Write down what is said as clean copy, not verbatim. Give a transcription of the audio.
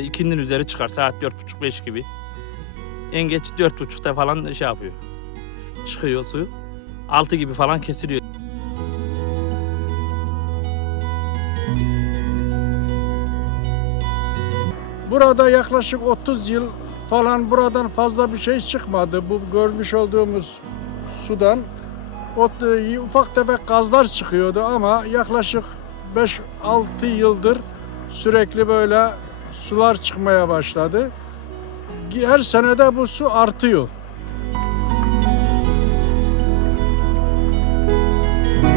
2'nin üzeri çıkar. Saat 4.30-5 gibi. En geç 4.30'da falan şey yapıyor. Çıkıyor su. 6 gibi falan kesiliyor. Burada yaklaşık 30 yıl falan buradan fazla bir şey çıkmadı. Bu görmüş olduğumuz sudan ufak tefek gazlar çıkıyordu ama yaklaşık 5-6 yıldır sürekli böyle sular çıkmaya başladı. Her senede bu su artıyor.